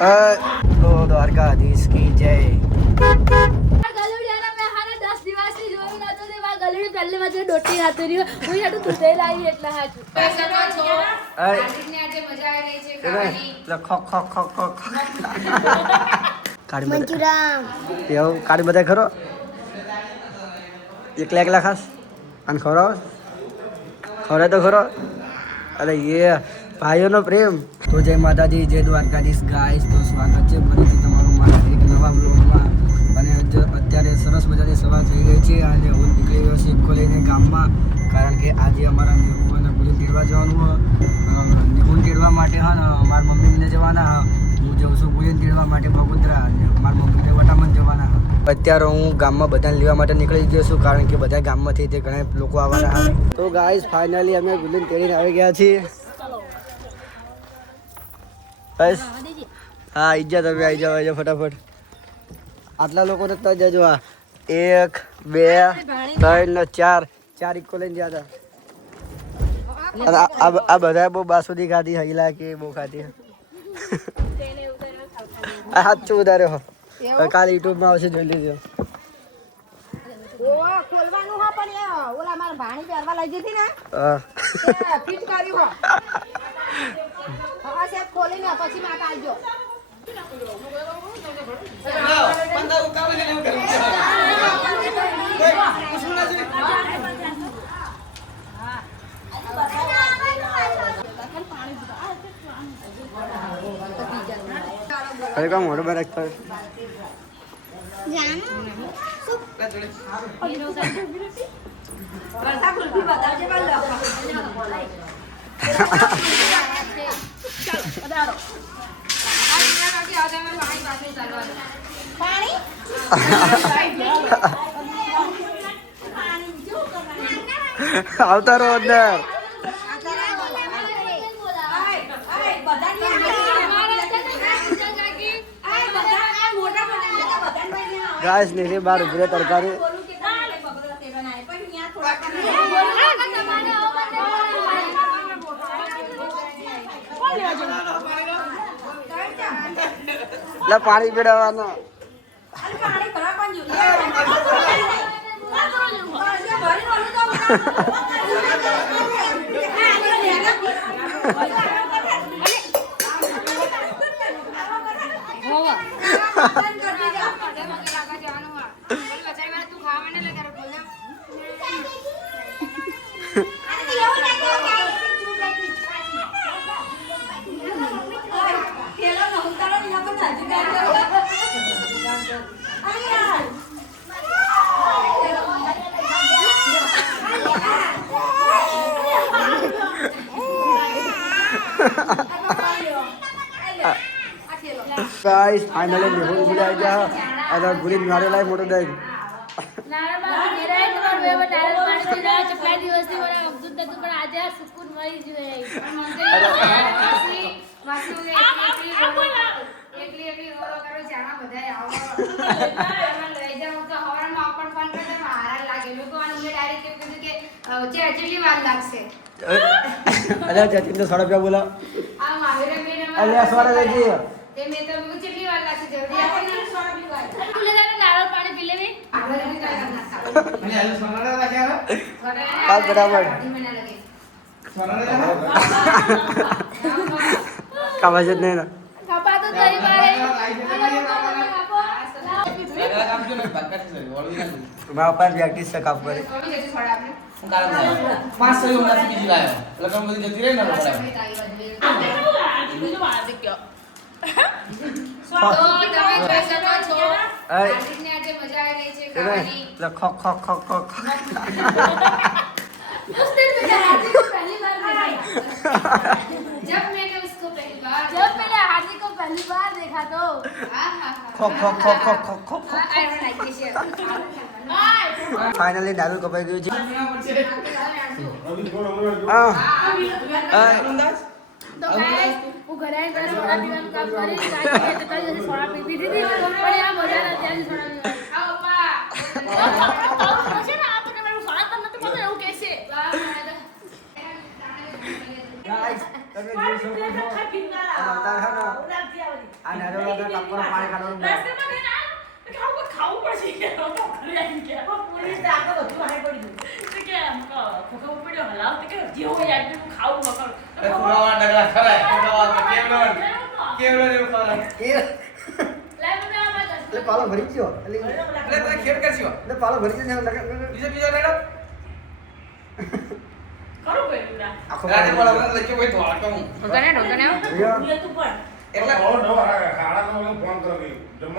લો દ્વારકાધીશ કી જય. કાઢી બધા ખરો એકલા ખાસ અને ખવડાવે તો ખરો. અરે એ ભાઈઓનો પ્રેમ. તો જય માતાજી, જય દ્વારકાધીશ ગાઈસ. તો સ્વાગત છે ફરીથી તમારું મારા એક નવા બ્લોગમાં. અને અત્યારે સરસ મજાની સવાર થઈ ગઈ છે અને હું નીકળી ગયો છું ઇક્કો લઈને ગામમાં, કારણ કે આજે અમારા નિહુને ભૂલી તેડવા જવાનું હોય. નિહુને તેડવા માટે હા ને મારા મમ્મીને જવાના હા. હું જઉં છું ભૂલીને તેડવા માટે બગોદરા અને મારા મમ્મીને વટામણ જવાના હા. અત્યારે હું ગામમાં બધાને લેવા માટે નીકળી ગયો છું, કારણ કે બધા ગામમાંથી તે ઘણા લોકો આવવાના હા. તો ગાઈસ ફાઇનલી અમે ભૂલીને તેડીને આવી ગયા છીએ. બસ હા ઈજા તમે આવી જાઓ ફટાફટ. આટલા લોકોને તો જજો. આ 1 2 3 ને 4 ઇક્કો લઈને ગયા હતા. આ બધા બહુ બાસુદી ખાધી, હૈલા કે બહુ ખાધી. આ સાચું ઉધાર્યો કાલે યુટ્યુબમાં આવશે, જોઈ લેજો. ખોલવાનું હા પણ ઓલા મારા ભાણી પહેરવા લઈ જતી ને ફિટ કર્યું હો. હા સેટ ખોલીને પછી માતા આવજો. અરે કામ મોઢું બહાર રાખતા આવતા રહો અંદર. ગાઈસ નીચે બહાર ઉભરે તડકારી. પાણી પીડાવવાનું. ગાઈસ ફાઇનલી નિહુલ ભૂલી આવી ગયા અને ભૂલી મારે લાઈ મોટો દઈ. અરે જતીન તો 100 રૂપિયા બોલા. અલ્યા 100 લઈ જઈએ. તે મે તો કેટલી વાર લાગશે જલ્દી આપને 100 રૂપિયા. તુલે તારે નારળ પાણી પી લેવી. આગળ ની કાય કરતા. મને હાલ સોનાડા રાખ્યા હો. કાલ બરાબર. કાવા જ નહીં ના. કાપા તો તઈ મારે. કામ જો ને બરકત છે ઓળવી ના. મારા પર પ્રેક્ટિસ છે કાપ કરે. હું કામ ના. 500 યુ નથી બીજી લાયો. લગન બધી જતી રહે ને રોડા. બીજું વાત દેખ્યો. તો તમે જોઈ શકો છો આજીને આજે મજા આવી રહી છે ખાવાની. ખો ખો ખો ખો उस दिन मैंने हार्दिक को पहली बार देखा जब मैंने उसको हार्दिक को पहली बार देखा तो kho kho kho kho kho kho kho I don't like this finally दारू કપાઈ ગયું છે. તો ગાઈસ હું ઘરે આવીને સોડા પીવાનું કામ કરી ગાડી સોડા પીધી હતી પણ આ મજા નથી આવી સોડા પીવાની. આ પપ્પા છે ને આ તો તમારું સોડા પણ નથી બોલતો એવું કહેશે. ગાઈસ તમે જોઈ શકો છો આ નારિયેળ કાપવાનું પાણી કાઢવાનું ખાવું પડશે કે ઘરે આવીને કે પોલીસ તો આગળ બધું આને પડી ગયું. તો કે ખોખો પડ્યો હલાવ તો કે જેવો યાદ હું ખાવું મકર ફુલાવા ડગલા ખરાય કેવડો જેવું ખરાય લાય મને આ વાત એટલે પાલો ભરી ગયો એટલે તમે ખેડ કરશો એટલે પાલો ભરી ગયો બીજો લેડો ખરું કર્યું ના આખો રાતે બોલા મને લખ્યો ભાઈ ધોળા કહું ઢોકને તું પણ એટલે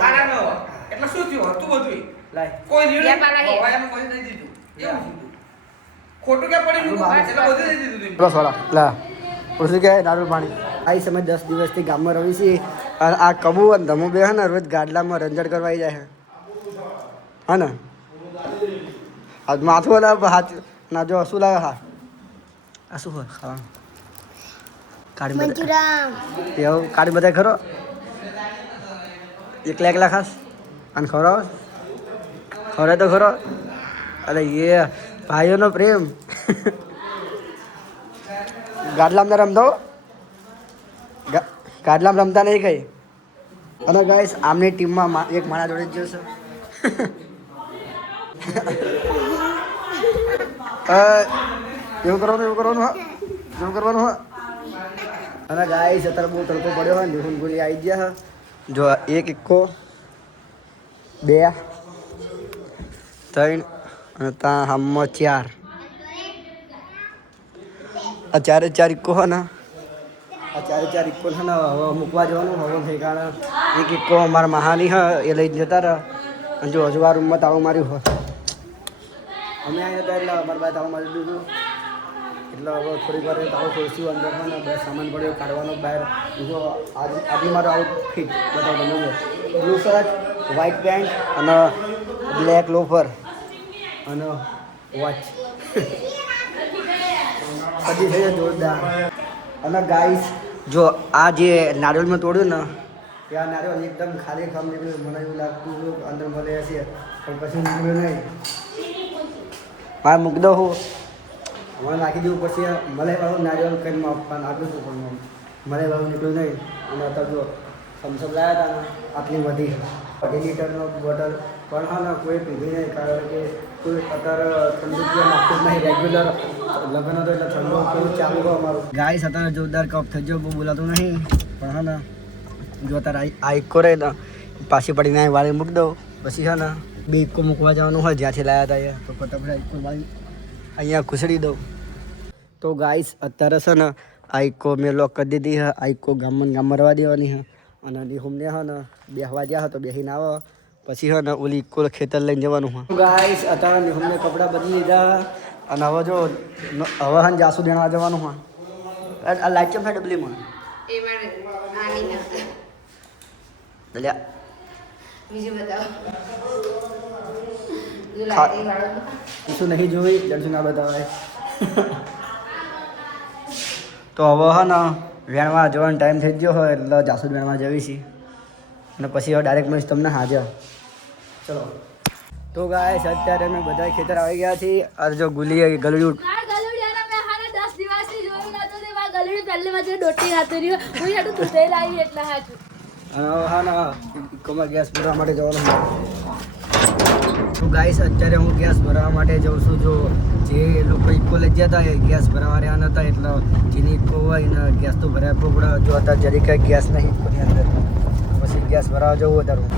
આના નો એટલે શું થયું હતું બધું લાય કોઈ યા નીડે પાલા હે. હવાયામાં કોઈ નહીં દીધું એવું થયું ખોટું કે પડી મૂકું એટલે બધું દઈ દીધું બસ વાળા લા ઓછું કે નારિયેળ પાણી આ સમય 10 દિવસથી ગામમાં રહી છે અને આ કબુ અને ધમુ બે હે ને રોજ ગાડલામાં રંજડ કરવા આવી જાય છે હા ને આ માથું વાળા હાથ ના જો શું લાગે હા આ શું હોય ખાવાનું કાઢી એવું કાઢી બધા ખરો એકલા એકલા ખાસ અને ખવડાવે તો ખરો અરે એ ભાઈઓનો પ્રેમ ગાડલામાં રમતો ગાડલામાં રમતા નહીં કઈ અને ગાઈસ આમની ટીમમાં એક મારા જોડે જ જશે એવું કરવાનું હા એવું કરવાનું હા અને ગાઈસ અત્યારે બહુ તડકો પડ્યો હોય ને ગુલી આવી ગયા જો એક ઇક્કો 2 3 અને ત્યાં હામમાં 4 આ ચારે ઇક્કો હોય ને આ ચારે ઇક્કો છે ને હવે મૂકવા જવાનું હવે થઈ કારણ એક ઇક્કો અમારા મહાની હ એ લઈ જતા રહે અને જો હજુ આ રૂમમાં તાળું માર્યું હોય અમે આવ્યા હતા એટલે અમારા બાય તાળું મારી દીધું એટલે હવે થોડી વાર તાળું ખોલશું અંદર હોય ને બે સામાન પડ્યો કાઢવાનો બહાર જો આજે મારો આઉટફિટ બતાવો તમે બ્લુ શર્ટ વ્હાઇટ પેન્ટ અને બ્લેક લોફર અને વોચ બધી થઈ જોરદાર અને ગાઈસ જો આ જે નારિયેળમાં તોડ્યું ને એ આ નારિયેળ એકદમ ખાલી ખામ નીકળ્યું મને એવું લાગતું હતું અંદર મળે હશે પણ પછી નીકળ્યું નહીં મારે મૂકી દઉં હું મને નાખી દેવું પછી મળે વાળું નારિયેળ કંઈ આપવાનું આપ્યું હતું પણ મળે વાળું નીકળ્યું નહીં અને અત્યારે જો થમ્સઅપ લાવ્યા હતા ને આટલી વધી 2 લીટરનો બોટલ પણ હા ને કોઈ પીધી નહીં કારણ કે કોઈ અત્યારે ઠંડુ પીવા નાખતું જ નહીં રેગ્યુલર લગ્ન હતો એટલે ઠંડુ કેવું ચાલુ હોય અમારું ગાઈસ અત્યારે જોરદાર કપ થઈ ગયો બહુ બોલાતું નહીં પણ હા ને જો અત્યારે આ ઇક્કો રહે ને પાછી પડીને વાળી મૂકી દઉં પછી હા ને 2 ઇક્કો મૂકવા જવાનું હોય જ્યાંથી લાવ્યા હતા તો ફટાફટ ઇક્કો વાળી અહીંયા ઘૂસડી દઉં તો ગાઈસ અત્યારે છે ને આ ઇક્કો મેં લોક કરી દીધી હા આ ઇક્કો ગામમાં રવા દેવાની હા અને નિહુમને હા ને બેસવા ગયા હતો બેસીને આવો પછી હા ને ઓલી ઇક્કો ખેતર લઈને જવાનું હા ગાઈસ અત્યારે નિહુમને કપડાં બદલી લીધા અને હવે જો હવે હા જાસુ દેણા જવાનું હા આ લાઈટ કેમ થાય ડબલીમાં એ મારે આની ના દલ્યા બીજું બતાવો શું નહીં જોઈ જણશું ના બતાવાય તો હવે હા ને વેણવા જવાનો ટાઈમ થઈ ગયો હોય એટલે જાસૂદ વેણવા જવી છે અને પછી હવે ડાયરેક્ટ મળીશ તમને હાજર ચલો તો ગાઈસ અત્યારે અમે બધા ખેતર આવી ગયા છીએ અને જો ગુલી ગલડ્યું અને હા ને ઇકોમાં ગેસ ભરવા માટે જવાનું તો ગાઈસ અત્યારે હું ગેસ ભરવા માટે જાઉં છું જો જે લોકો ઇકો લઈ ગયા હતા એ ગેસ ભરાવા રહ્યા નહોતા એટલે જેની ઇકો હોય ને ગેસ તો ભરાય પડે જો અત્યારે જરી કંઈ ગેસ નહીં ઇકોની અંદર પછી ગેસ ભરાવા જવું વધારું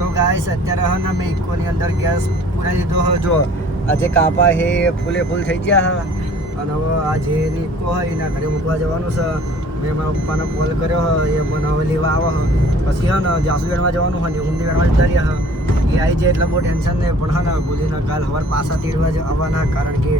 તો ગાઈસ અત્યારે હા ને મેં ઇકોની અંદર ગેસ પૂરાઈ દીધો હોય જો આ જે કાપા છે એ ફૂલે ફૂલ થઈ ગયા હા અને હવે આ જેની ઇકો હોય એના ઘરે મૂકવા જવાનું છે મેં મારા પપ્પાને કોલ કર્યો હોય એ મને હવે લેવા આવે પછી હા ને જાસુ વેણવા જવાનું હોય ને ઊંધી વેણવા જતા રહ્યા એ આવી જાય એટલે બહુ ટેન્શન નહીં પણ હા ને ગુલીના કાલ સવાર પાછા તેડવા આવવાના કારણ કે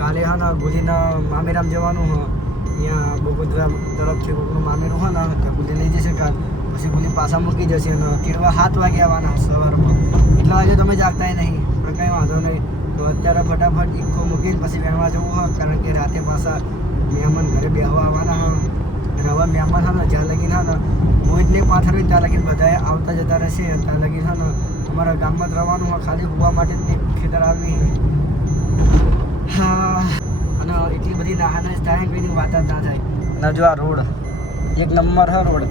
કાલે હા ને ગુલીના મામેરામ જવાનું હોય અહીંયા બગોદરા તરફથી કોઈનું મામેરું હોય ને તો ગુલી લઈ જશે કાલ પછી ગુલી પાછા મૂકી જશે અને તેડવા 7 વાગે આવવાના સવારમાં એટલે આજે તમે જાગતા નહીં પણ કંઈ વાંધો નહીં તો અત્યારે ફટાફટ ઇકો મૂકીને પછી વેણવા જવું હોય કારણ કે રાતે પાછા મહેમાન ઘરે બેહવા આવવાના હોય અને હવે મહેમાન હા ને જ્યાં લગીને હા ને મોજને પાથરવી ત્યાં લગીને બધાએ આવતા જતા રહેશે ત્યાં લગીને હા ને અમારા ગામમાં જ રહેવાનું હોય ખાલી હોવા માટે જ એક ખેતર આવી હા અને એટલી બધી નાહાના જ થાય કોઈની વાત જ ના થાય અને જો આ રોડ એક નંબર હા રોડ.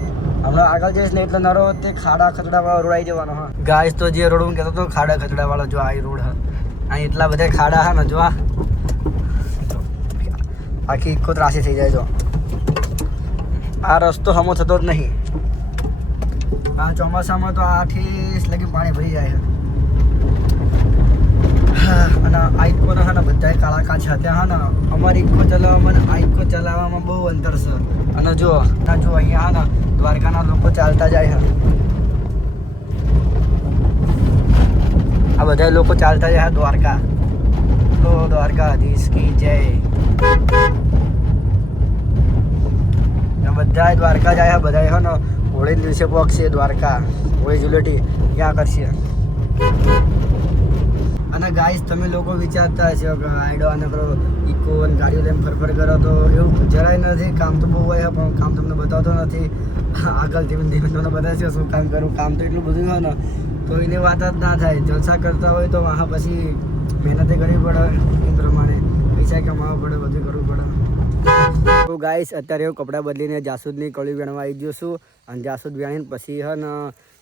હમણાં આગળ જઈશ ને એટલે નરો તે ખાડા ખચડાવાળો રોડ આવી જવાનો હા. ગાઈસ તો જે રોડ હું કહેતો હતો ખાડા ખચડાવાળો જો આ રોડ હા. અહીં એટલા બધા ખાડા હા ને જો આખી ઇકો ત્રાસી થઈ જાય જો. આ રસ્તો હમો થતો જ નહીં. આ ચોમાસામાં તો આથી લગી પાણી ભરી જાય છે. અને આ ઇકોના હા ને બધા કાળા કાચા ત્યાં હા ને અમારી ઇકો ચલાવવામાં આ ઇકો ચલાવવામાં બહુ અંતર છે. અને જો અહીંયા હા ને દ્વારકાના લોકો ચાલતા જાય છે. આ બધા લોકો ચાલતા જાય દ્વારકા. તો દ્વારકાધીશ કી જય. બધા દ્વારકા જાય બધા હે ને હોળી દિવસે પહોંચશે દ્વારકા. હોળી ધૂળેટી ક્યાં કરશે. અને ગાઈસ તમે લોકો વિચારતા હશો કે આઈડો આને કરો ઇકો અને ગાડીઓ લઈને ફરફર કરો તો એવું જરાય નથી. કામ તો બહુ હોય પણ કામ તમને બતાવતો નથી. આગળ ધીમે ધીમે તમને બતાવશે શું કામ કરું. કામ તો એટલું બધું હોય ને તો એની વાત જ ના થાય. જલસા કરતા હોય તો વાહ પછી મહેનતે કરવી પડે એ પ્રમાણે પૈસા કમાવવા પડે બધું કરવું પડે. તો ગાઈસ અત્યારે એવું કપડાં બદલીને જાસૂદની કળી વેણવા આવી ગયો છું. અને જાસૂદ વેણીને પછી હે ને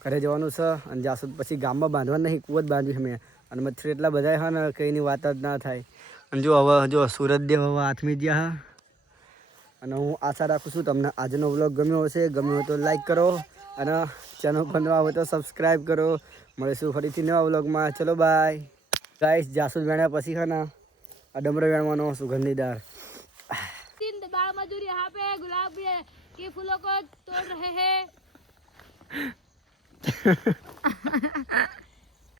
ઘરે જવાનું છે. અને જાસૂદ પછી ગામમાં બાંધવાનું નહીં કૂવો જ બાંધ્યું મેં. અને મચ્છર એટલા બધા હા ને કંઈની વાત જ ના થાય. અને જો હવે જો સુરતદેવ હવે હાથમી ગયા હા. અને હું આશા રાખું છું તમને આજનો વ્લોગ ગમ્યો હશે. ગમ્યો હોય તો લાઈક કરો અને ચેનલ પર નવા હોય તો સબસ્ક્રાઈબ કરો. મળીશું ફરીથી નવા વ્લોગમાં. ચલો બાય. ગાઈસ જાસૂદ વેણ્યા પછી હા ને આ ડમરો વેણવાનો સુગંધીદાર. बाल मजदूरी यहाँ पे गुलाब के फूलों को तोड़ रहे हैं